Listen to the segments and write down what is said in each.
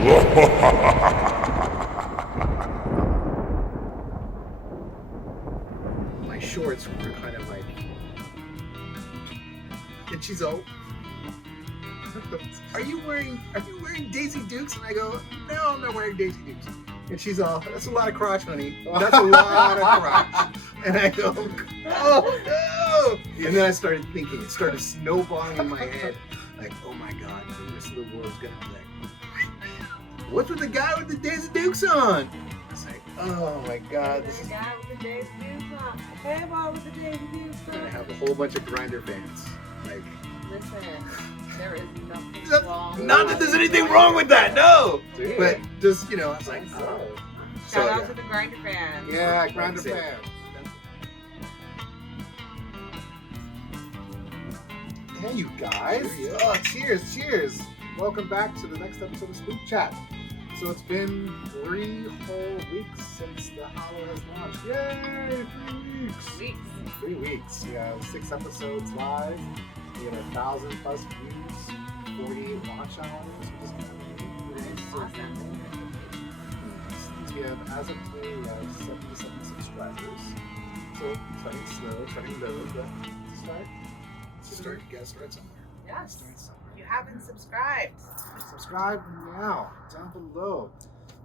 My shorts were kind of like, and she's all, are you wearing Daisy Dukes? And I go, no, I'm not wearing Daisy Dukes. And she's all, that's a lot of crotch, honey. That's a lot of crotch. And I go, oh no! And then I started thinking, it started snowballing in my head. Like, oh my God, the rest of the world's gonna be like, what's with the guy with the Daisy Dukes on? It's like, oh my God, this is. The guy with the Daisy Dukes on. Hey, boy with the Daisy Dukes on. And I have a whole bunch of Grindr fans. Like, listen, there is nothing wrong. Not that there's anything wrong with that, no. Dude. But just, you know, I was like, oh. Shout out to the Grindr fans. Yeah, Grindr fan. Hey, you guys. Oh, cheers. Welcome back to the next episode of Spook Chat. So it's been 3 whole weeks since the Hallow has launched. Yay! 3 weeks. 3 weeks. We have 6 episodes live. We have 1,000+ views, 48 watch hours, which is kind of Awesome. We have, as of today, we have 77 subscribers. So starting slow, starting low, but You gotta start somewhere. Yes. start somewhere. You haven't subscribed. Subscribe now, down below.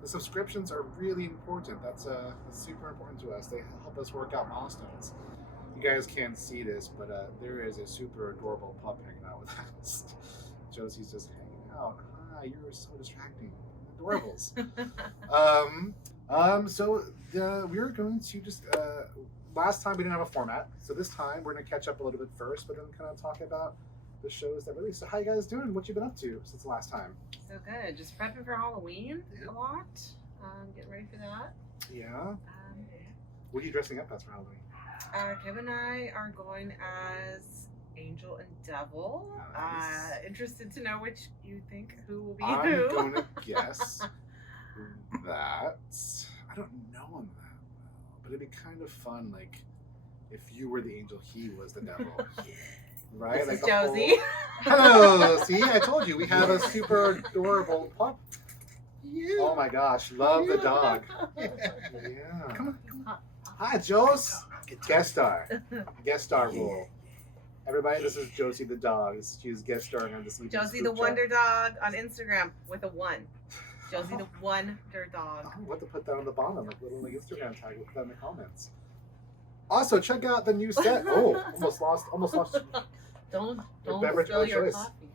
The subscriptions are really important. That's super important to us. They help us work out milestones. You guys can't see this, but there is a super adorable pup hanging out with us. Josie's just hanging out. Hi, you're so distracting. Adorables. So we're going to just last time we didn't have a format, so this time we're gonna catch up a little bit first, but then kind of talk about the shows that released. So how you guys doing? What you been up to since the last time? So good. Just prepping for Halloween a lot. Getting ready for that. Yeah. What are you dressing up as for Halloween? Kevin and I are going as Angel and Devil. Nice. Interested to know which you think who will be I'm who. going to guess that I don't know him that well, but it'd be kind of fun, like if you were the angel, he was the devil. Right? This like is the Josie. Hello. See, I told you we have a super adorable pup. Yeah. Oh my gosh, love the dog. Yeah. Come on. Hi, Jos. Guest star role. Everybody, this is Josie the dog. She's guest starring on this week's Josie Spook the Chat. Wonder Dog on Instagram with a 1. Josie the Wonder Dog. I'm about to put that on the bottom, like little Instagram tag. We'll put that in the comments. Also, check out the new set. Oh, almost lost. Don't beverage spill of your choice. coffee.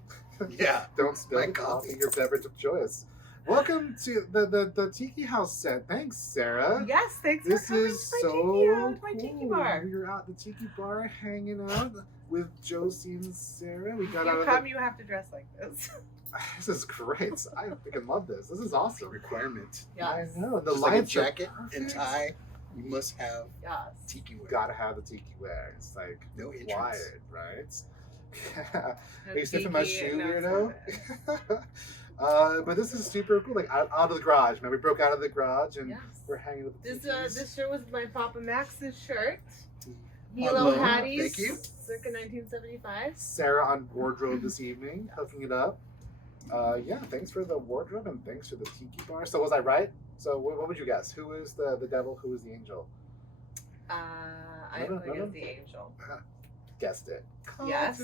Yeah. Don't spill My the coffee, coffee. your beverage of choice. Welcome to the Tiki House set. Thanks, Sarah. Yes, thanks This for coming is to my so Tiki House, my cool. Tiki Bar. We are at the Tiki Bar hanging out with Josie and Sarah. We got If out you of come, you have to dress like this. This is great. I freaking love this. This is awesome. Requirement. I Yes. know. The Just like a lights are jacket and perfect. tie. You must have Yes. tiki wear. Gotta have the tiki wear. It's like No entrance. required, right? No Are you sniffing my tiki, shoe, no weirdo? service. But this is super cool. Like out of the garage, man. We broke out of the garage and Yes. we're hanging with the This tikis. this shirt was my Papa Max's shirt. Hello, Hilo Hattie's, thank you. circa 1975. Sarah on wardrobe this evening, hooking it up. Yeah, thanks for the wardrobe and thanks for the Tiki Bar. So was I right? So what would you guess? Who is the devil? Who is the angel? I'm No, going no. as the angel. Guessed it. Yes.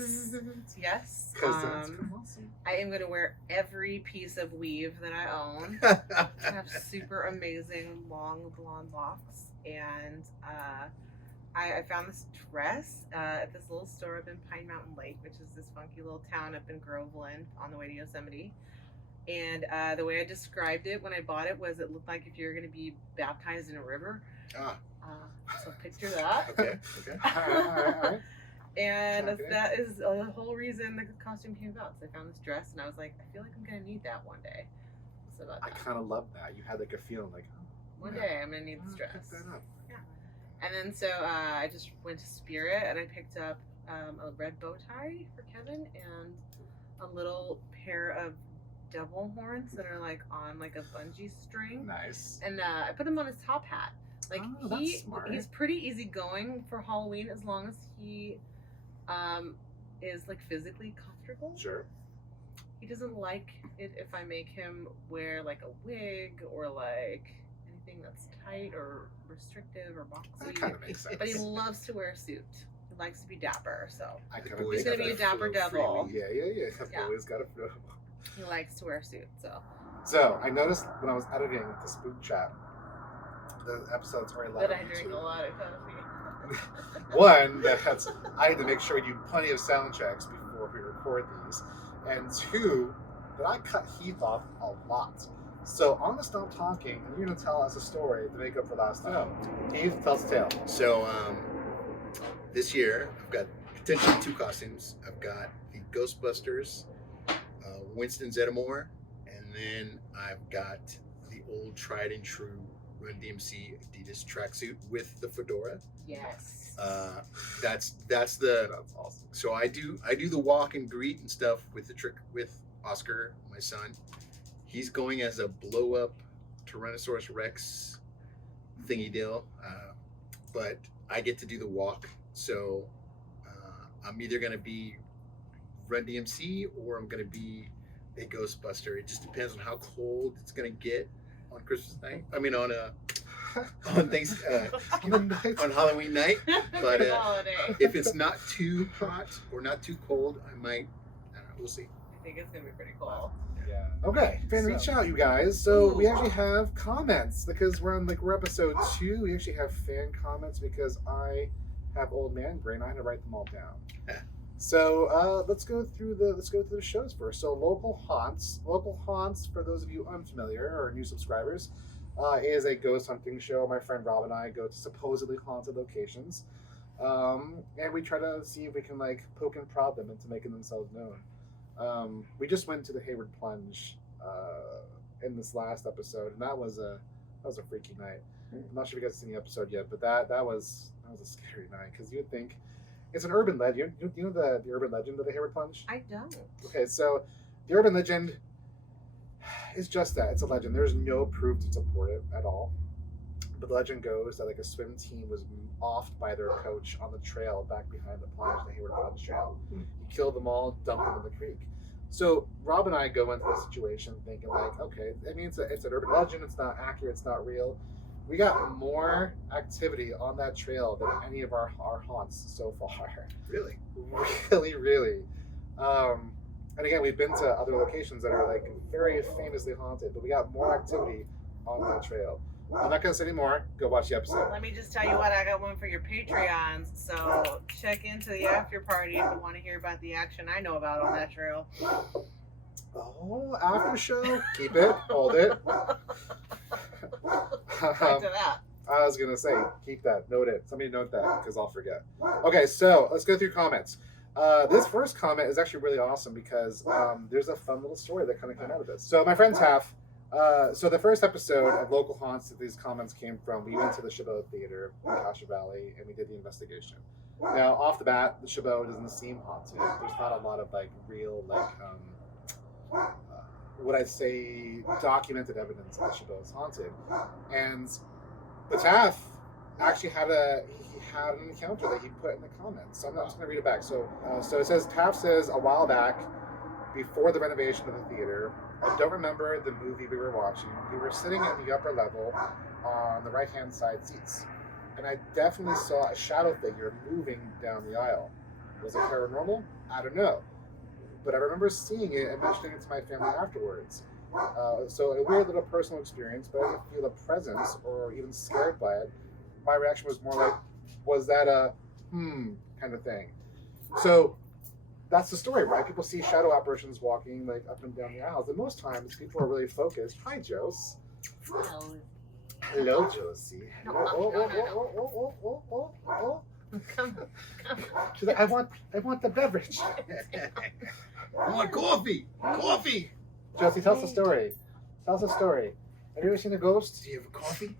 Yes. Because that's awesome. I am going to wear every piece of weave that I own. I have super amazing long blonde locks, and I found this dress at this little store up in Pine Mountain Lake, which is this funky little town up in Groveland on the way to Yosemite. And the way I described it when I bought it was it looked like if you were going to be baptized in a river. So picture that. Okay. All right. And Okay. that is the whole reason the costume came about. So I found this dress and I was like, I feel like I'm going to need that one day. So about I that. kind of love that. You had like a feeling like, One yeah. day I'm going to need this I'll dress. pick that up. And then so I just went to Spirit and I picked up a red bow tie for Kevin and a little pair of devil horns that are like on like a bungee string. Nice. And I put him on his top hat. Like Oh, that's smart. he's pretty easygoing for Halloween as long as he is like physically comfortable. Sure. he doesn't like it if I make him wear like a wig or like anything that's tight or restrictive or That boxy. kind of makes sense. But he loves to wear a suit. He likes to be dapper, so I kind Boys he's gonna be a gotta dapper flow devil. freely. Yeah. Yeah. Always got to flow. He likes to wear a suit. So So I noticed when I was editing the Spook Chat, the episodes are 11. that I drink a lot of coffee. One, that's I had to make sure we do plenty of sound checks before we record these, and two, that I cut Heath off a lot. So I'm gonna stop talking, and you're gonna tell us a story to make up for last time. Heath, tell us a tale. So this year I've got potentially 2 costumes. I've got the Ghostbusters, Winston Zeddemore, and then I've got the old tried and true Run DMC Adidas tracksuit with the fedora. Yes. That's the That's awesome. so I do the walk and greet and stuff with the trick with Oscar, my son. He's going as a blow up Tyrannosaurus Rex thingy deal, but I get to do the walk. So I'm either gonna be Run DMC or I'm gonna be a Ghostbuster. It just depends on how cold it's gonna get on Christmas night. I mean on on Halloween night. But Good holiday. if it's not too hot or not too cold, I might. I don't know, we'll see. I think it's gonna be pretty cool. Yeah. Okay, fan reach out, you guys. So we actually have comments because we're episode 2. We actually have fan comments because I have old man brain. I had to write them all down. Yeah. So let's go through the shows first. So local haunts, for those of you unfamiliar or new subscribers, is a ghost hunting show. My friend Rob and I go to supposedly haunted locations, and we try to see if we can like poke and prod them into making themselves known. We just went to the Hayward Plunge in this last episode, and that was a freaky night. I'm not sure if you guys have seen the episode yet, but that was a scary night because you'd think it's an urban legend. You know the urban legend of the Hayward Plunge? I don't. Okay, so the urban legend is just that. It's a legend. There's no proof to support it at all. But the legend goes that like a swim team was offed by their coach on the trail back behind the plunge, the Hayward Plunge trail. He killed them all, dumped them in the creek. So Rob and I go into the situation thinking like, okay, I mean it's an urban legend. It's not accurate. It's not real. We got more activity on that trail than any of our haunts so far. Really? Really. And again, we've been to other locations that are like very famously haunted, but we got more activity on that trail. I'm not gonna say any more. Go watch the episode. Let me just tell you what, I got one for your Patreons. So check into the after party if you want to hear about the action I know about on that trail. Oh, after show. Keep it. Hold it. Back to that. I was gonna say, keep that. Note it. Somebody note that because I'll forget. Okay, so let's go through comments. This first comment is actually really awesome because there's a fun little story that kind of came out of this. So my friend Taff. So the first episode of Local Haunts that these comments came from, we went to the Chabot Theater in Kasha Valley and we did the investigation. Now, off the bat, the Chabot doesn't seem haunted. There's not a lot of like real what I'd say documented evidence that the Chabot is haunted. And the Taff actually had an encounter that he put in the comments. So I'm just going to read it back. So it says, Taff says, a while back, before the renovation of the theater, I don't remember the movie we were watching. We were sitting in the upper level on the right-hand side seats. And I definitely saw a shadow figure moving down the aisle. Was it paranormal? I don't know. But I remember seeing it and mentioning it to my family afterwards. So a weird little personal experience, but I didn't feel a presence or even scared by it. My reaction was more like, was that a kind of thing? So that's the story, right? People see shadow apparitions walking like up and down the aisles, and most times people are really focused. Hi, Jose. Hello, Josie. Oh. Come. She's like, I want the beverage. I want coffee. Coffee. Josie, tell us a story. Tell us a story. Have you ever seen a ghost? Do you have a coffee?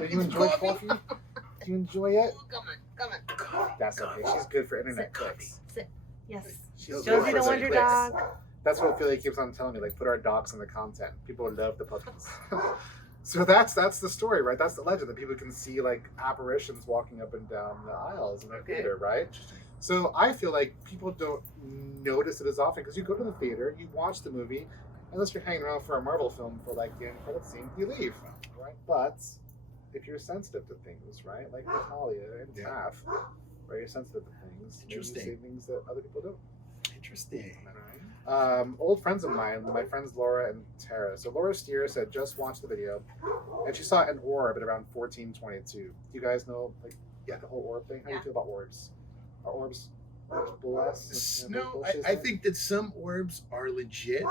Do you enjoy coffee? Do you enjoy it? Come on. That's okay. She's good for internet Sit. clicks. Sit. Yes. She's good Josie for the Wonder clicks. Dog. That's what Philly keeps on telling me. Like, put our dogs in the content. People love the puppies. So that's the story, right? That's the legend that people can see like apparitions walking up and down the aisles in the theater, right? So I feel like people don't notice it as often because you go to the theater, you watch the movie, unless you're hanging around for a Marvel film for like the end credit scene, you leave, right? But if you're sensitive to things, right, like with Talia and Taff, where you're sensitive to things, maybe you say things that other people don't. Interesting. Old friends of mine, my friends Laura and Tara. So Laura Steer said just watched the video, and she saw an orb at around 1422. Do you guys know the whole orb thing? How do you feel about orbs? Are orbs blessed? No, I think that some orbs are legit,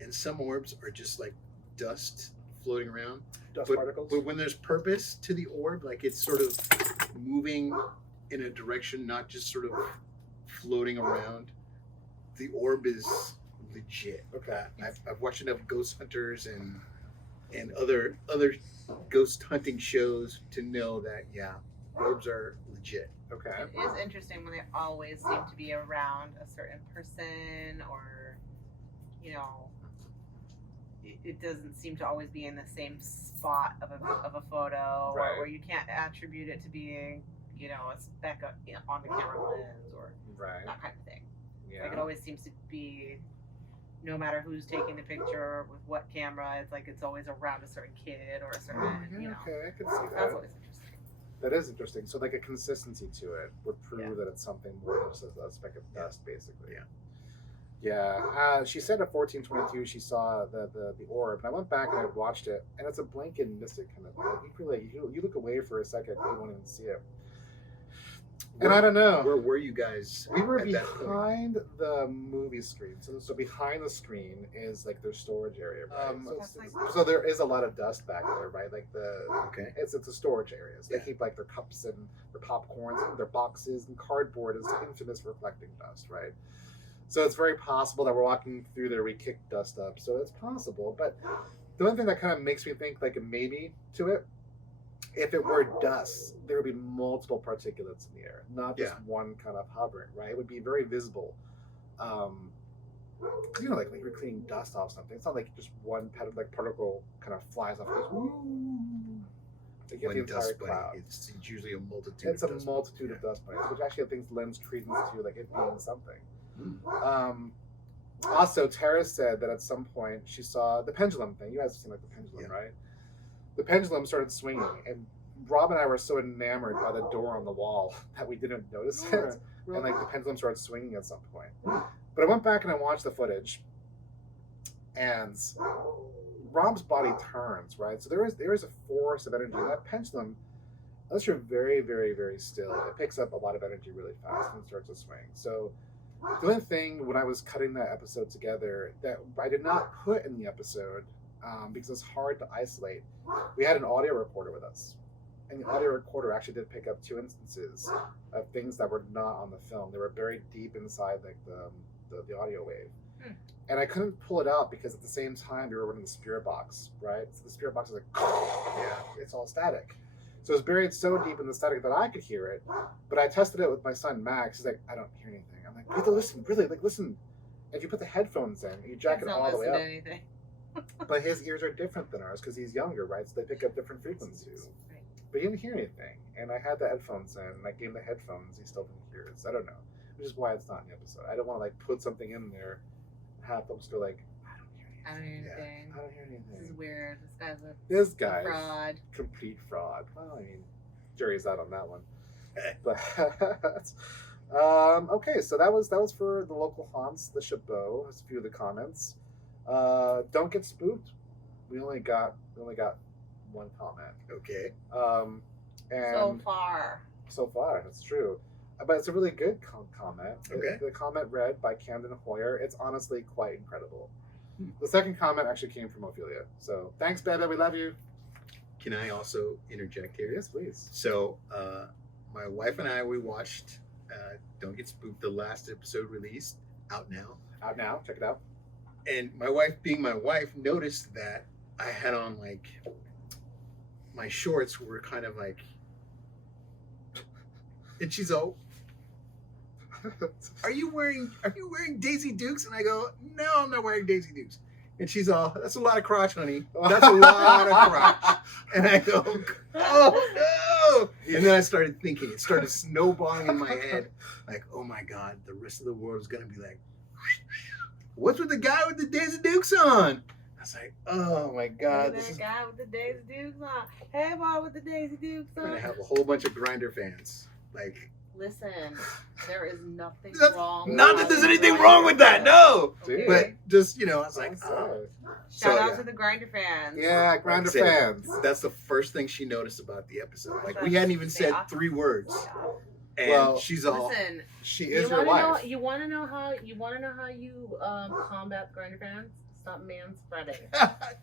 and some orbs are just like dust floating around. Dust particles. But when there's purpose to the orb, like it's sort of moving in a direction, not just sort of floating around. The orb is legit. Okay. I've watched enough ghost hunters and other ghost hunting shows to know that orbs are legit. Okay. It is interesting when they always seem to be around a certain person, or it doesn't seem to always be in the same spot of a photo, Right. or you can't attribute it to being a speck on the camera lens or that kind of thing. Yeah. Like it always seems to be, no matter who's taking the picture with what camera, it's like it's always around a certain kid or a certain, Okay, I can see that. That's always interesting. That is interesting. So like a consistency to it would prove that it's something more than just a speck of dust, basically. Yeah. She said at 1422 she saw the orb, and I went back and I watched it, and it's a blink and miss it kind of thing. Like you feel like you look away for a second, and you won't even see it. And I don't know. Where were you guys? We were at that point? behind the movie screen. So behind the screen is like their storage area, right? So there is a lot of dust back there, right? Like it's a storage area. So they keep like their cups and their popcorns and their boxes, and cardboard is infamous for collecting dust, right? So it's very possible that we're walking through there, we kick dust up. So it's possible. But the one thing that kind of makes me think like a maybe to it, if it were dust, there would be multiple particulates in the air, not just one kind of hovering, right? It would be very visible. Because like when you're cleaning dust off something, it's not like just one particle kind of flies off. Like you get the entire cloud. It's usually a multitude. It's a multitude of dust bunnies, which actually I think lends credence to like it being something. Also, Tara said that at some point she saw the pendulum thing. You guys have seen like the pendulum, right? The pendulum started swinging, and Rob and I were so enamored by the door on the wall that we didn't notice it. And like the pendulum started swinging at some point. But I went back and I watched the footage, and Rob's body turns, right? So there is a force of energy. That pendulum, unless you're very, very, very still, it picks up a lot of energy really fast and starts to swing. So the only thing when I was cutting that episode together that I did not put in the episode, because it's hard to isolate, we had an audio recorder with us. And the audio recorder actually did pick up 2 instances of things that were not on the film. They were buried deep inside like the audio wave. And I couldn't pull it out because at the same time we were running the spirit box, right? So the spirit box is like, it's all static. So it was buried so deep in the static that I could hear it. But I tested it with my son Max. He's like, I don't hear anything. I'm like, you have to listen, really, like listen. If you put the headphones in, you jack it all the way up. Anything. But his ears are different than ours because he's younger, right? So they pick up different frequencies. Right. But he didn't hear anything. And I had the headphones in, and I gave him the headphones. He still didn't hear it. So I don't know. Which is why it's not in the episode. I don't want to like put something in there and have folks go like, I don't hear anything. I don't hear anything. This This is weird. This guy's fraud. Complete fraud. Well, I mean, jury's out on that one. But okay, so that was for the local haunts, the Chabot. That's a few of the comments. Don't get spooked. We only got one comment. Okay. And So far, that's true. But it's a really good comment. Okay. The comment read by Camden Hoyer. It's honestly quite incredible. The second comment actually came from Ophelia. So thanks, Bebe. We love you. Can I also interject here? Yes, please. So, my wife and I, we watched Don't Get Spooked, the last episode released, out now. Out now. Check it out. And my wife, being my wife, noticed that I had on like my shorts were kind of like, and she's all, Are you wearing Daisy Dukes? And I go, no, I'm not wearing Daisy Dukes. And she's all, that's a lot of crotch, honey. That's a lot of crotch. And I go, oh no. And then I started thinking, it started snowballing in my head. Like, oh my God, the rest of the world is going to be like, what's with the guy with the Daisy Dukes on? I was like, oh my God. This guy with the Daisy Dukes on. Hey, boy with the Daisy Dukes I'm on. going to have a whole bunch of Grindr fans. Like, listen, there is nothing wrong. Not that there's anything wrong with that, no. Okay. But just, I was like, Oh. Shout out to the Grindr fans. Yeah, Grindr fans. That's the first thing she noticed about the episode. Like, That's we hadn't even said awesome. 3 words. And Well, she's all, Listen, She is your wife. You want to know how you combat Grindr fans? Stop manspreading.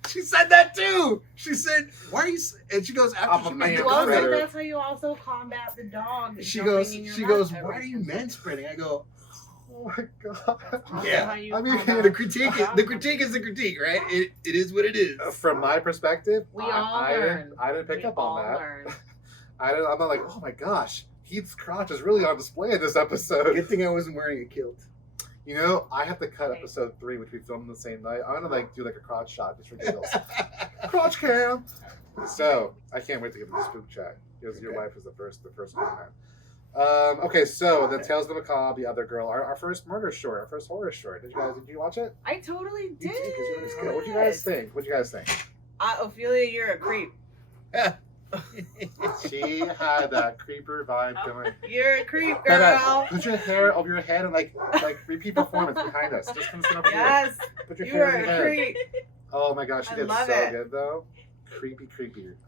she said that too. She said, why are you, and she goes, I'm after a she man made the Well, spreader. comment, that's how you also combat the dog. she jumping goes, in your lap why are every you 10 seconds. manspreading? I go, Oh my God. Also Yeah. how you I mean, combat the critique dog the critique is the critique, right? It is what it is. From my perspective, We all learn. I didn't pick We up on all that. learn. I'm not like, oh my gosh, Heath's crotch is really on display in this episode. Good thing I wasn't wearing a kilt. I have to cut episode 3, which we filmed the same night. I'm gonna do like a crotch shot just for giggles. Crotch cam. So I can't wait to get to the spook chat because your Okay. wife was the first comment. Okay, so the Tales of the Macabre, the other girl, our first murder short, our first horror short. Did you watch it? I totally did. What do you guys think? Ophelia, you're a creep. She had that creeper vibe going. You're a creep, Put girl. your hair over your head and like repeat performance behind us. Just come sit over here. Yes, Put your you hair are over your a head. creep. Oh my gosh, she I did love so it. good though. Creepy.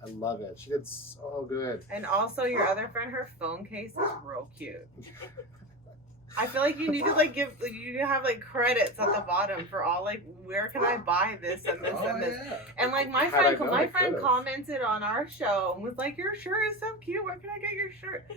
I love it. She did so good. And also, your other friend, her phone case is real cute. I feel like you need to you need to have credits at the bottom for all where can I buy this and this and this. yeah. And my Had I friend known, I friend could've. commented on our show and was like, "Your shirt is so cute. Where can I get your shirt?"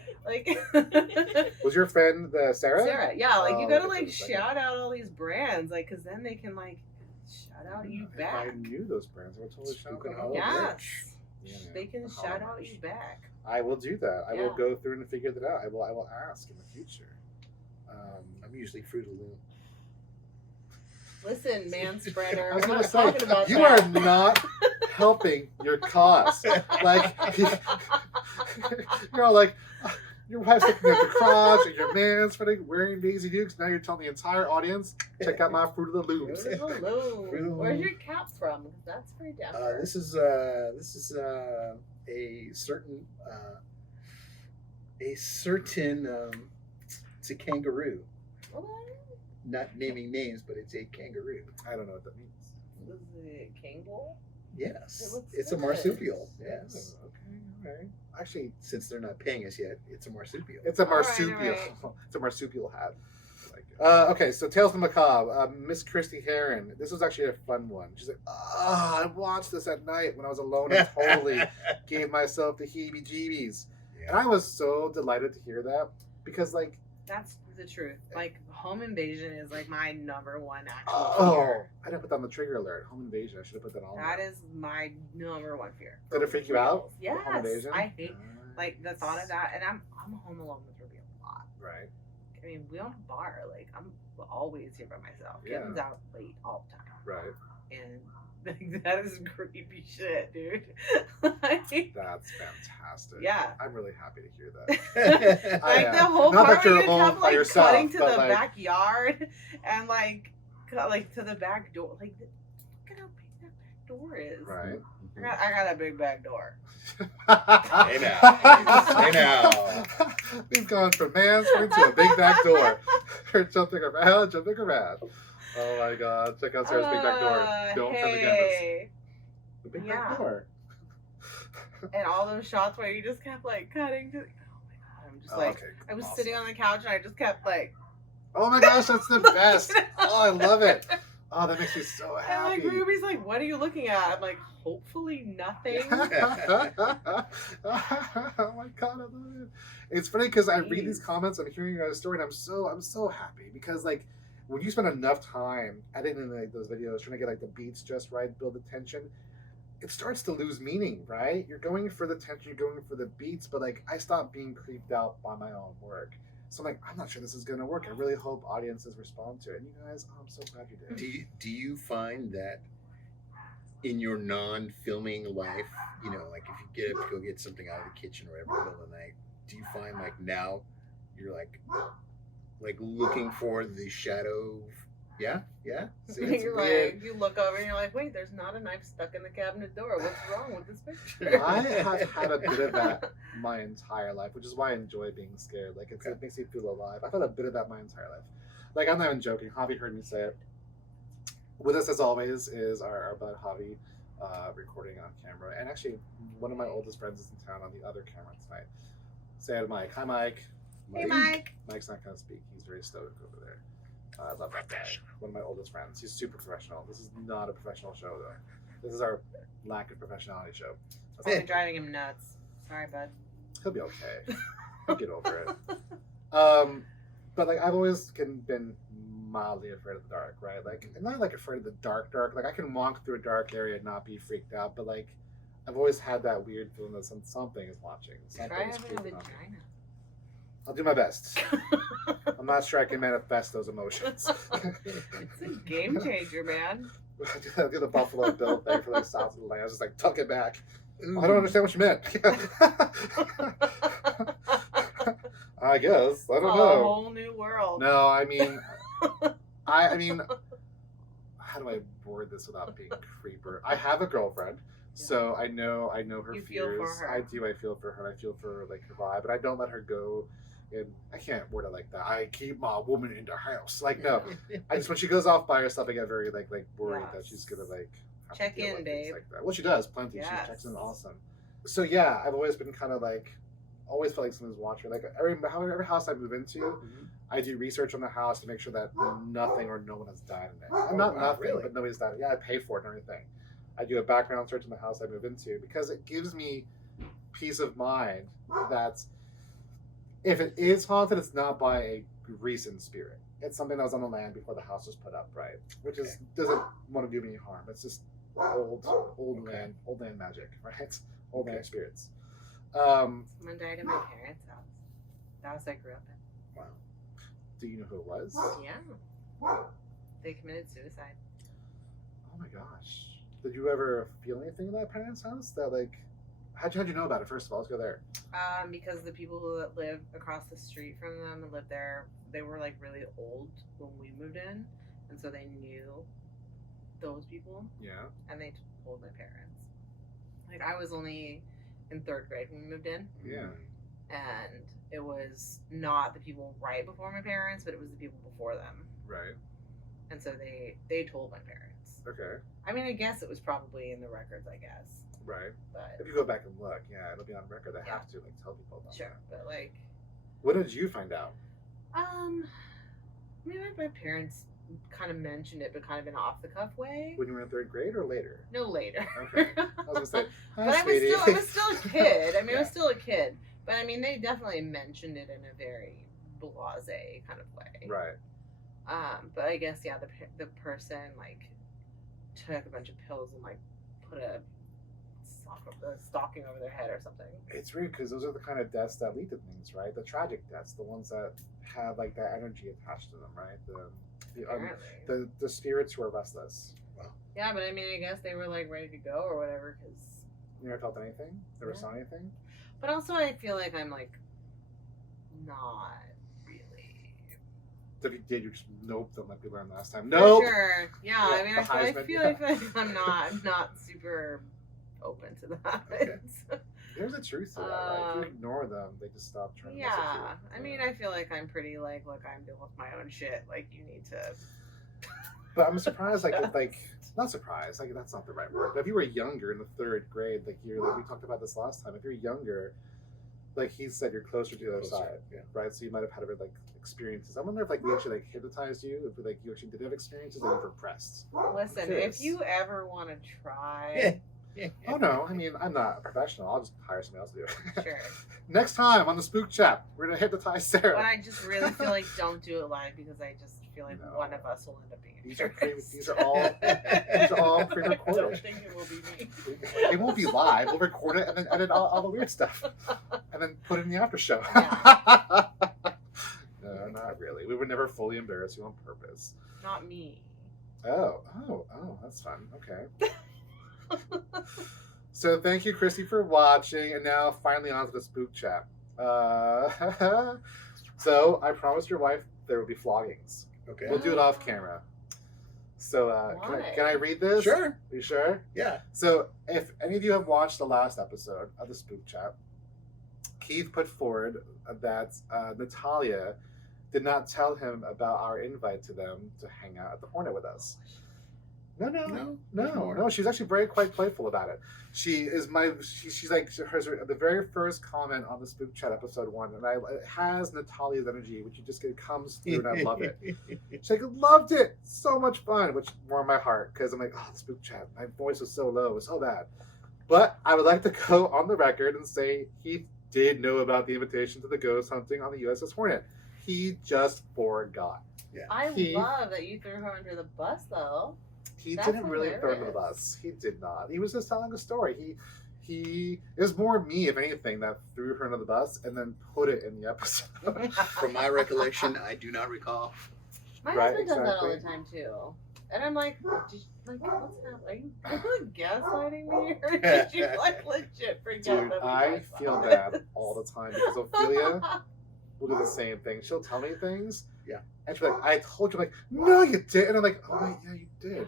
Was your friend Sarah? Sarah, yeah, Oh, you gotta okay, for a second. shout out all these brands, cause then they can shout out you If back. I knew those brands, I would totally shout Spook them and out. Hallow. Yes, Yeah, they can the shout Hallow out you back. I will do that. I will Yeah. go through and figure that out. I will ask in the future. I'm usually Fruit of the Loom. Listen, man spreader. I was we're gonna not say, talking about you that. are not helping your cause. You're all like, your wife's looking at your crotch and your man's wearing Daisy Dukes. Now you're telling the entire audience, check out my Fruit of the Looms. Fruit of the Fruit of Loom. the Where's Loom. your caps from? 'Cause that's pretty dapper. This is a certain it's a kangaroo. What? Not naming names, but it's a kangaroo. I don't know what that means. Was it King Bull? Yes, It looks it's a good. marsupial. Yes, Oh, okay, all right. Actually, since they're not paying us yet, it's a marsupial. it's a All right, marsupial. all right. It's a marsupial hat. I like it. Okay, so Tales of the Macabre. Miss Christy Heron. This was actually a fun one. She's like, I watched this at night when I was alone and totally gave myself the heebie-jeebies. And I was so delighted to hear that because, That's the truth. Home invasion is my number one actual oh, fear. I didn't put on the trigger alert. Home invasion. I should have put that on. That there. is my number one fear. Did it freak you out? Yes. The home invasion? I hate the thought of that, and I'm home alone with Ruby a lot. Right. I mean, we own a bar. I'm always here by myself. Yeah. Kevin's out late all the time, Right. and that is creepy shit, dude. That's fantastic. Yeah. I'm really happy to hear that. The whole Not that part you're where you home kept by yourself, cutting to but, the backyard and to the back door. Look at how big that back door is. Right. I got a big back door. Hey now. We've gone from manspreading to a big back door. We're jumping around. Oh my god. Check out Sarah's big back door. Don't turn against us. Hey. The big Yeah. back door. And all those shots where you just kept cutting to. Oh my god! I'm just Okay, I was awesome. sitting on the couch and I just kept Oh my gosh, that's the best. Oh, I love it. Oh, that makes me so And happy. Ruby's what are you looking at? I'm hopefully nothing. Oh my god, I love it. It's funny because I read these comments, I'm hearing your guys' story, and I'm so happy because when you spend enough time editing those videos, trying to get the beats just right, build the tension, it starts to lose meaning, right? You're going for the tension, you're going for the beats, but I stopped being creeped out by my own work. So I'm not sure this is gonna work. I really hope audiences respond to it. And you guys, I'm so glad you did. Do you find that in your non-filming life, you know, like if you get up to go get something out of the kitchen or whatever in the middle of the night, do you find like now you're like looking for the shadow? Yeah. See, it's You're weird. like, you look over and you're like, wait, there's not a knife stuck in the cabinet door. What's wrong with this picture? I have had a bit of that my entire life, which is why I enjoy being scared. Like it makes me feel alive. I've had a bit of that my entire life. Like I'm not even joking. Javi heard me say it. With us as always is our bud Javi, recording on camera, and actually one of my oldest friends is in town on the other camera tonight. Say hi to Mike. Hi, Mike. Hey, Mike. Mike's not gonna speak. He's very stoic over there. I love that guy. One of my oldest friends. He's super professional. This is not a professional show though. This is our lack of professionality show. It's only driving him nuts. Sorry, bud. He'll be okay. He'll get over it. But like I've always been mildly afraid of the dark, right? Like I'm not like afraid of the dark. Like I can walk through a dark area and not be freaked out, but like I've always had that weird feeling that something is watching. Try Something's having a creeping on me. vagina. I'll do my best. I'm not sure I can manifest those emotions. It's a game changer, man. I'll do the Buffalo Bill thing for like South of the Land. I was just like, tuck it back. I don't understand what you meant. I guess. I don't A know. whole new world. No, I mean, I mean, how do I word this without being creeper? I have a girlfriend, so I know her You feel fears. for her. I do. I feel for her. I feel for like her vibe, but I don't let her go. And I can't word it like that. I keep my woman in the house. Like no, I just when she goes off by herself, I get very like worried that she's gonna like have to Check deal in, with things babe. like that. Well, she does plenty. Yes. She checks in awesome. So yeah, I've always been kind of like, always felt like someone's watching. Like every house I move into, I do research on the house to make sure that nothing or no one has died in it. And not nothing, really? but nobody's died. Yeah, I pay for it and everything. I do a background search in the house I move into because it gives me peace of mind that if it is haunted, it's not by a recent spirit. It's something that was on the land before the house was put up, right? Which is doesn't want to do me any harm. It's just old land magic, right? Old land spirits. Someone died at my parents' house. The house I grew up in. Wow. Do you know who it was? Yeah. They committed suicide. Oh my gosh. Did you ever feel anything in that parents' house? That like, how'd you know about it? First of all, let's go there. Because the people who live across the street from them and lived there, they were like really old when we moved in, and so they knew those people, Yeah. and they told my parents. Like I was only in 3rd grade when we moved in, Yeah. and it was not the people right before my parents, but it was the people before them, Right. and so they told my parents. Okay. I mean, I guess it was probably in the records, I guess, Right. but If you go back and look, yeah, it'll be on record. They Yeah. have to like tell people about sure, that. but like. When did you find out? I mean, my parents kind of mentioned it, but kind of in an off-the-cuff way. When you were in 3rd grade or later? No, later. Okay. I was gonna say, hi, but I sweetie. was still a kid. I mean, I was Yeah. still a kid. But I mean, they definitely mentioned it in a very blasé kind of way. Right. But I guess yeah, the person like took a bunch of pills and like put a stocking over their head or something. It's weird because those are the kind of deaths that lead to things, right? The tragic deaths, the ones that have like that energy attached to them, right? Apparently. The spirits who are restless. Yeah, but I mean, I guess they were like ready to go or whatever because. You never felt anything? Never Yeah. saw anything? But also, I feel like I'm like not really. If you did, you just nope them like we learned last time. For Nope. Sure. Yeah. I mean, the I Heisman, feel like I'm not super open to that. Okay. There's a truth to that, right? If you ignore them, they just stop trying to mess with Yeah. you. I mean, I feel like I'm pretty like, look, I'm dealing with my own shit. Like, you need to. But I'm surprised, not surprised, like that's not the right word. But if you were younger in the 3rd grade, like we talked about this last time. If you're younger, like he said, you're closer to the other side, yeah. right? So you might have had like experiences. I wonder if like we actually like hypnotized you, if like you actually did have experiences that you were repressed. Listen, Curious. if you ever want to try, Oh no, I mean I'm not a professional. I'll just hire somebody else to do it. sure. Next time on the Spook Chat, we're gonna hypnotise Sarah. But I just really feel like don't do it live because I just feel like No. one of us will end up being. These are embarrassed. these are all I pre-recorded. don't think it will be me. It won't be live. We'll record it and then edit all the weird stuff, and then put it in the after show. No, not really. We would never fully embarrass you on purpose. Not me. Oh, that's fun. Okay. So thank you, Christy, for watching, and now finally on to the Spook Chat. So I promised your wife there will be floggings. Okay. We'll do it off camera. So can I read this? Sure. Are you sure? Yeah. So if any of you have watched the last episode of the Spook Chat, Heath put forward that Natalia did not tell him about our invite to them to hang out at the Hornet with us. No. She's actually quite playful about it. She's like the very first comment on the Spook Chat episode 1, and it has Natalia's energy, which it comes through, and I love it. She's like, loved it, so much fun, which warmed my heart because I'm like, oh, the Spook Chat, my voice was so low, it was so bad. But I would like to go on the record and say he did know about the invitation to the ghost hunting on the USS Hornet. He just forgot. Yeah. I love that you threw her under the bus, though. He That's didn't really throw under the bus. He did not. He was just telling a story. It was more me, if anything, that threw her under the bus and then put it in the episode. From my recollection, I do not recall. My Right, husband does that all the exactly. time too, and I'm like, what's happening? Are you gaslighting me, or did you like legit forget Dude, that we I talked feel about bad this? all the time because Ophelia will do the same thing. She'll tell me things. Yeah. And she'll be like, I told you. I'm like, no, you didn't. And I'm like, oh, wait, yeah, you did.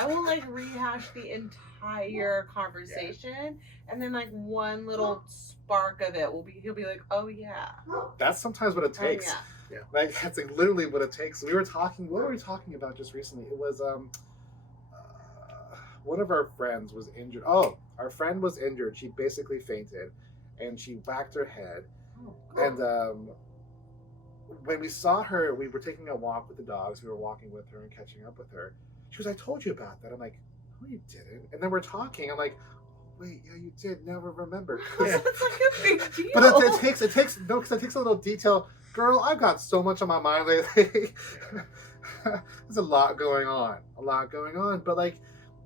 I will like rehash the entire conversation, and then like one little spark of it he'll be like, oh yeah. That's sometimes what it takes. Oh, Yeah. Like, that's like literally what it takes. What were we talking about just recently? It was, one of our friends was injured. Oh, our friend was injured. She basically fainted, and she whacked her head. yeah. And when we saw her, we were taking a walk with the dogs. We were walking with her and catching up with her. She was, I told you about that. I'm like, no, you didn't. And then we're talking. I'm like, wait, yeah, you did. Never remember. Yeah. That's like a big deal. But it takes a little detail. Girl, I've got so much on my mind lately. There's a lot going on. But like,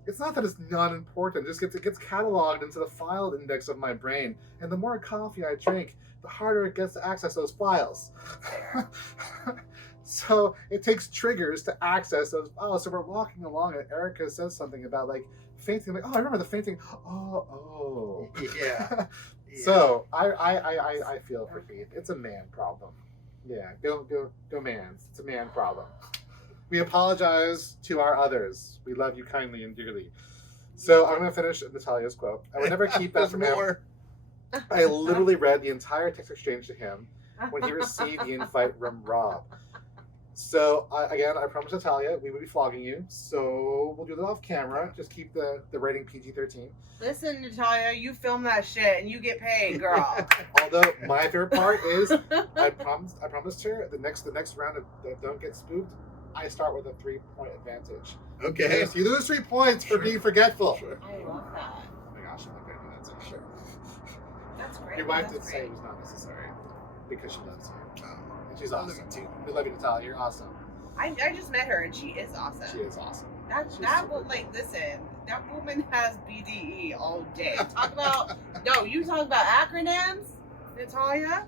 it's not that it's not important. It gets cataloged into the file index of my brain. And the more coffee I drink, the harder it gets to access those files. So it takes triggers to access those files. So we're walking along and Erica says something about like fainting. I'm like, oh, I remember the fainting. Oh. Yeah. So I feel for Heath. It's a man problem. Yeah, go man. It's a man problem. We apologize to our others. We love you kindly and dearly. So I'm gonna finish Natalia's quote. I would never keep that from him. more. I literally read the entire text exchange to him when he received the invite from Rob. So again, I promised Natalia we would be flogging you. So we'll do that off camera. Just keep the rating PG-13. Listen, Natalia, you film that shit and you get paid, girl. Although my favorite part is I promised her the next round of Don't Get Spooked, I start with a 3-point advantage. Okay. Yes, you lose 3 points for being forgetful. Sure. I love that. Oh my gosh, I'm not gonna do that. So sure. That's great. Your wife That's did say great. it was not necessary because she loves you. Oh, And she's I love awesome you too. We love you, Natalia. You're awesome. I just met her and she is awesome. She is awesome. That super will like listen. That woman has BDE all day. Talk about you talk about acronyms, Natalia.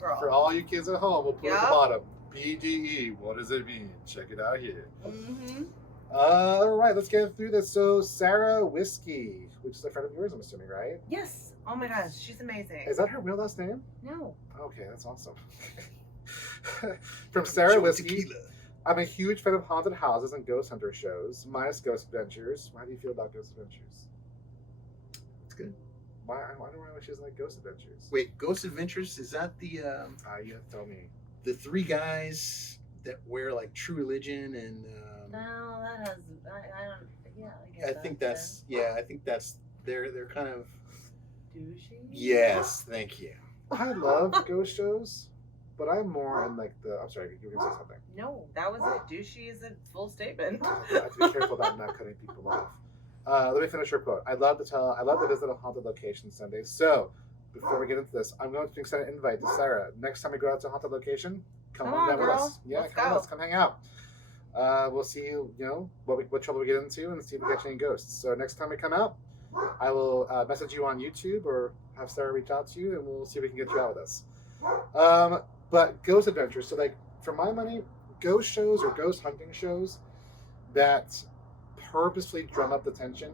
Girl. For all you kids at home, we'll put it at the Yup. bottom. BDE. What does it mean? Check it out here. Mm-hmm. All right, let's get through this. So Sarah Whiskey, which is a friend of yours, I'm assuming, right? Yes. Oh my gosh, she's amazing. Is that her real last name? No. Okay, that's awesome. From Sarah Joe Whiskey. Tequila. I'm a huge fan of haunted houses and ghost hunter shows, minus Ghost Adventures. How do you feel about Ghost Adventures? It's good. Why? I wonder why she doesn't like Ghost Adventures. Wait, Ghost Adventures, is that the you have to tell me. the 3 guys that wear like True Religion and No, that has I don't. Yeah, I guess. I think that's they're kind of douchey. yes, thank you. I love ghost shows, but I'm more in like the. I'm sorry, you were gonna say something. No, that was it. Douchey is a full statement. I have to be careful about not cutting people off. Let me finish her quote. I love to visit a haunted location Sunday. So, before we get into this, I'm going to extend an invite to Sarah. Next time we go out to a haunted location, come on down with girl. us. Yeah, Let's come with go. us. Come hang out. We'll see you know, what trouble we get into and see if we catch any ghosts. So next time we come out, I will message you on YouTube or have Sarah reach out to you and we'll see if we can get you out with us. But ghost adventures. So like, for my money, ghost shows or ghost hunting shows that purposefully drum up the tension,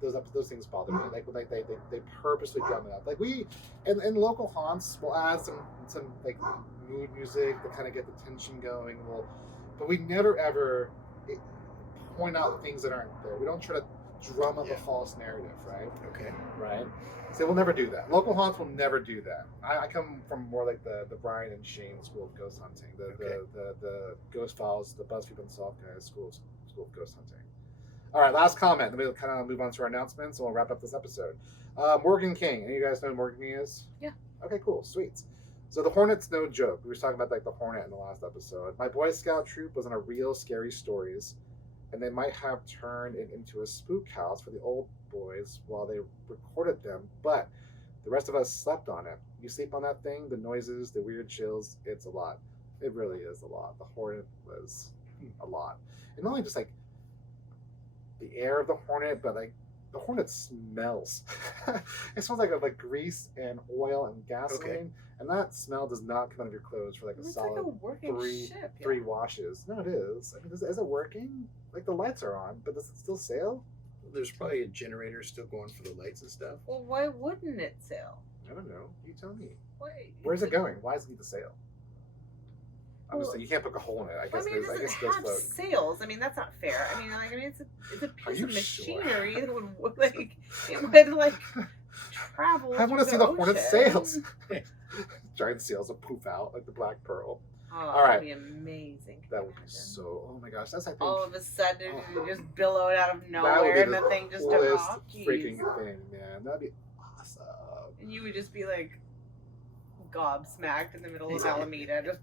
those things bother me. Like when they purposely drum it up. Like we in local haunts, we'll add some like mood music to kind of get the tension going. But we never ever point out things that aren't there. We don't try to drum up a false narrative, right? Okay. Right. So we'll never do that. Local haunts will never do that. I come from more like the Brian and Shane school of ghost hunting, the Ghost Files, the BuzzFeed Unsolved guys school of ghost hunting. All right, last comment. Then we'll kind of move on to our announcements, and we'll wrap up this episode. Morgan King. Any of you guys know who Morgan King is? Yeah. Okay, cool, sweet. So the Hornet's no joke. We were talking about like the Hornet in the last episode. My Boy Scout troop was on a real scary stories, and they might have turned it into a spook house for the old boys while they recorded them, but the rest of us slept on it. You sleep on that thing, the noises, the weird chills, it's a lot. It really is a lot. The Hornet was a lot. And not only just like the air of the Hornet, but like the Hornet smells. It smells like grease and oil and gasoline, and that smell does not come out of your clothes for like a solid like a working ship, three washes. No, it is. I mean, is it working? Like the lights are on, but does it still sail? There's probably a generator still going for the lights and stuff. Well, why wouldn't it sail? I don't know. You tell me. Wait, Where's it going? Why does it need to sail? I'm just saying you can't poke a hole in it. I guess it it doesn't goes have float. sails. I mean, that's not fair. I mean, it's a piece of sure? machinery that would like it would like travel. I want to see the Hornet ocean. sails. Giant sails will poof out like the Black Pearl. Oh, all right. That'd be amazing. That would be so. Oh my gosh, that's I think. All of a sudden, it just billowed out of that would nowhere, be and the thing just took coolest off. freaking thing, man. That'd be awesome. And you would just be like gobsmacked in the middle of Alameda. Just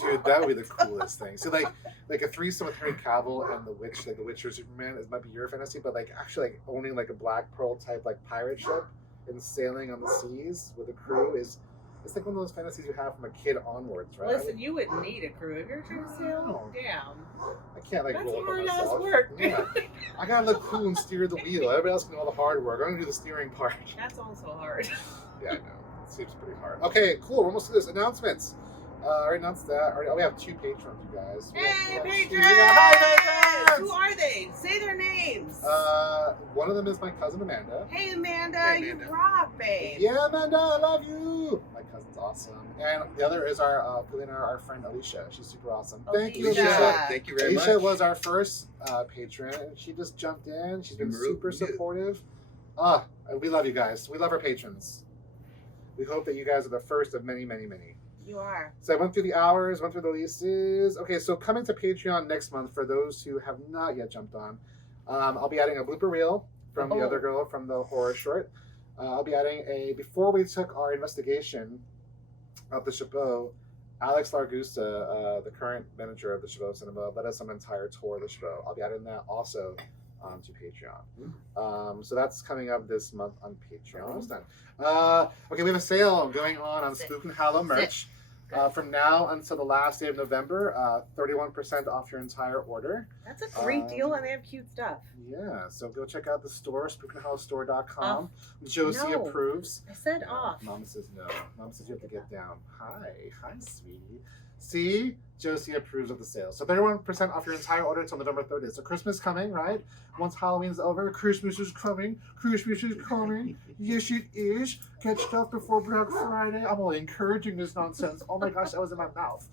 Dude, that would be the coolest thing. So like a threesome with Henry Cavill and the Witch, like the Witcher Superman, it might be your fantasy, but like actually like owning like a Black Pearl type like pirate ship and sailing on the seas with a crew is it's like one of those fantasies you have from a kid onwards, right? Listen, you wouldn't need a crew if you're trying to sail down. I can't like That's roll up by hard ass myself. work. Yeah. I gotta look cool and steer the wheel. Everybody else can do all the hard work. I'm gonna do the steering part. That's also hard. Yeah, I know. It seems pretty hard. Okay, cool. We're almost to this. Announcements. I already announced that. We have 2 patrons, you guys. Hey, patrons! Hi, patrons! Who are they? Say their names. One of them is my cousin Amanda. Hey, Amanda, Hey, Amanda. you rock, babe. Yeah, Amanda, I love you. My cousin's awesome. And the other is our friend Alicia. She's super awesome. Thank you, Alicia. Alicia. Thank you very much. Alicia was our first patron, and she just jumped in. She's been super supportive. We love you guys. We love our patrons. We hope that you guys are the first of many, many, many. You are. So I went through the hours, went through the leases. Okay, so coming to Patreon next month for those who have not yet jumped on, I'll be adding a blooper reel from the other girl from the horror short. I'll be adding before we took our investigation of the Chabot, Alex Largusta, the current manager of the Chabot Cinema, led us on an entire tour of the Chabot. I'll be adding that also to Patreon. So that's coming up this month on Patreon. Almost done. Okay, we have a sale going on Spook and Hallow merch. From now until the last day of November, 31% off your entire order. That's a great deal, and they have cute stuff. Yeah, so go check out the store, spooknhallow.com. Josie approves. I said off. Mama says no. Mama says you have to get down. Hi, sweetie. See, Josie approves of the sale. So 31% off your entire order until November 30th. So Christmas coming, right? Once Halloween's over, Christmas is coming. Christmas is coming. Yes, it is. Get stuff before Black Friday. I'm only encouraging this nonsense. Oh my gosh, that was in my mouth.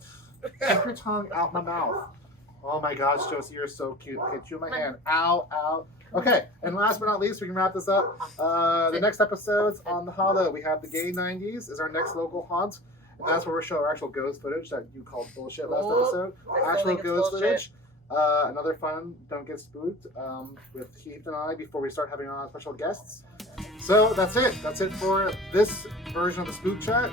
Keep your tongue out my mouth. Oh my gosh, Josie, you're so cute. Okay, chew my hand. Ow, ow. Okay, and last but not least, we can wrap this up. The next episode's on the Hallow. We have the Gay 90s is our next local haunt. And that's where we'll show our actual ghost footage that you called bullshit last episode. Actual ghost footage. Another fun Don't Get Spooked with Heath and I before we start having on special guests. So that's it. That's it for this version of the Spook Chat.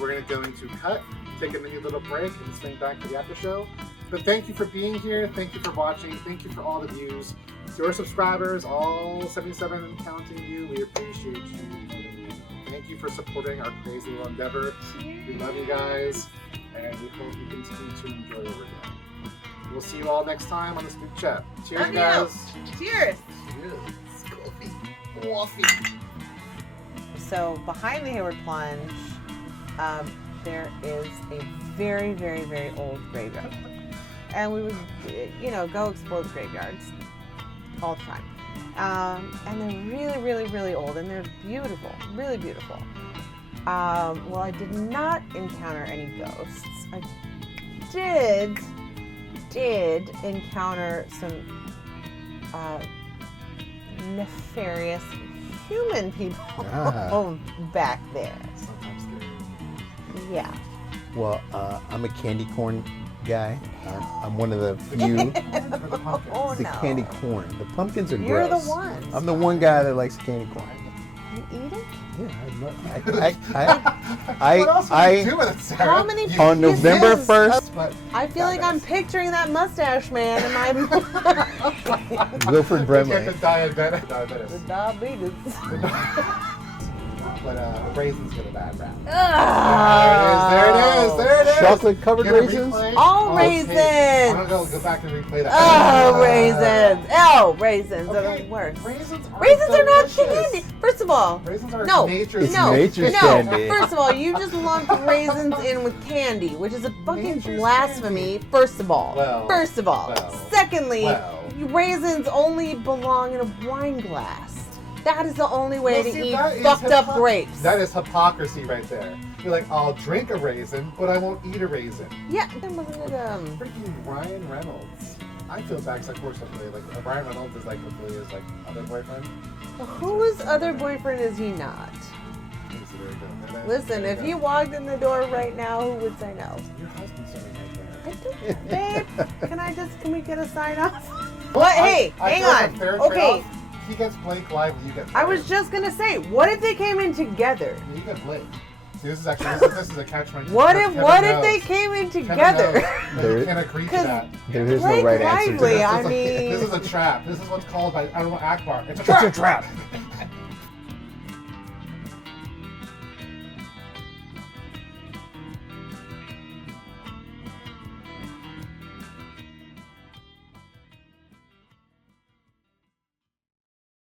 We're going to go into cut, take a mini little break, and swing back to the after show. But thank you for being here. Thank you for watching. Thank you for all the views. To our subscribers, all 77 and counting you, we appreciate you. Thank you for supporting our crazy little endeavor. We love you guys, and we hope you continue to enjoy what we're doing. We'll see you all next time on the Spook Chat. Cheers, guys. Cheers. Coffee. So behind the Hayward Plunge, there is a very, very, very old graveyard. And we would, go explore the graveyards. all the time. And they're really, really, really old, and they're beautiful, really beautiful. Well, I did not encounter any ghosts. I did encounter some nefarious human people back there. Sometimes scary. Yeah. Well, I'm a candy corn guy. I'm one of the few. Oh, The no. candy corn. The pumpkins are You're gross. the one. I'm the one guy that likes candy corn. You eat it? Yeah, What else would you do with it, Sarah? How many on November pieces 1st, But I feel like I'm picturing that mustache man in my Wilford get Brimley. the diabetes. the diabetes. But raisins get a bad rap. Oh. There it is. Chocolate covered You gonna raisins? replay? All Oh, raisins. okay. I'm gonna go back and replay that. Oh, raisins. Oh, raisins are Okay, the worst. Raisins Raisins are not delicious. candy. First of all, Raisins are No. nature's It's no, nature's no. candy. First of all, you just lumped raisins in with candy, which is a fucking Nature's blasphemy. First of all. Well, First of all. well, Secondly, well. raisins only belong in a wine glass. That is the only way Well, to see, eat that is fucked up grapes. That is hypocrisy right there. You're like, I'll drink a raisin, but I won't eat a raisin. Yeah, then wasn't it Freaking Ryan Reynolds. I feel bad because I course like Ryan Reynolds is like hopefully his like other boyfriend. whose other boyfriend is he not? Listen, if you walked in the door right now, who would say no? Your husband's sitting right there. I don't, babe. Can we get a sign off? What? Hey, I hang feel like on. a fair Okay, trade-off. He gets Blake live, you get. I was just gonna say, what if they came in together? You get Blake. See, this is a catch-22. What if Kevin they knows. came in Kevin together? knows that There- you can't agree to 'Cause that. There is no Blake right answer to Lively, that. I mean- This is a trap. This is what's called by I don't know Akbar. It's a It's a trap. trap.